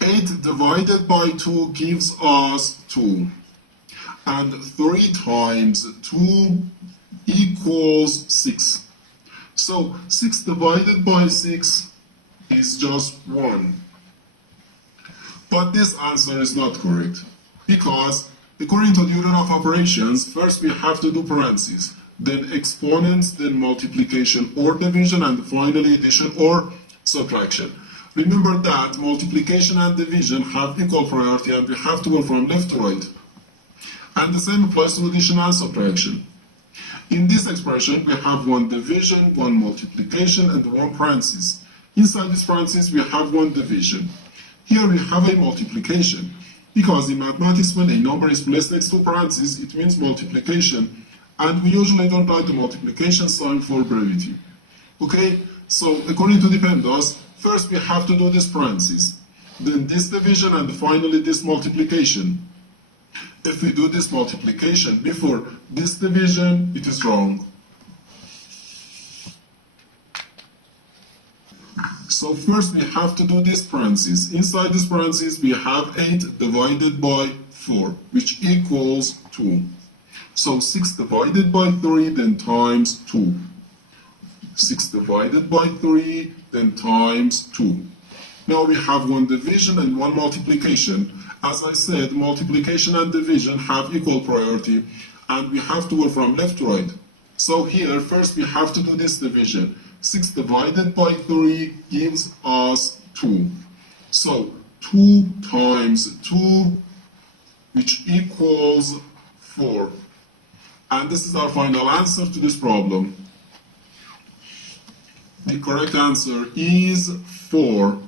8 divided by 2 gives us 2. And 3 times 2 equals 6. So 6 divided by 6 is just 1. But this answer is not correct, because according to the order of operations, first we have to do parentheses, then exponents, then multiplication or division, and finally addition or subtraction. Remember that multiplication and division have equal priority, and we have to go from left to right. And the same applies to addition and subtraction. In this expression, we have one division, one multiplication, and one parenthesis. Inside this parenthesis, we have one division. Here we have a multiplication, because in mathematics, when a number is placed next to parentheses, it means multiplication, and we usually don't write the multiplication sign for brevity. Okay, so according to the PEMDAS, first we have to do this parenthesis, then this division, and finally this multiplication. If we do this multiplication before this division, it is wrong. So first we have to do this parenthesis. Inside this parenthesis we have 8 divided by 4, which equals 2. So 6 divided by 3, then times 2. 6 divided by 3, then times 2. Now we have one division and one multiplication. As I said, multiplication and division have equal priority, and we have to go from left to right. So here, first we have to do this division. 6 divided by 3 gives us 2. So 2 times 2, which equals 4. And this is our final answer to this problem. The correct answer is 4.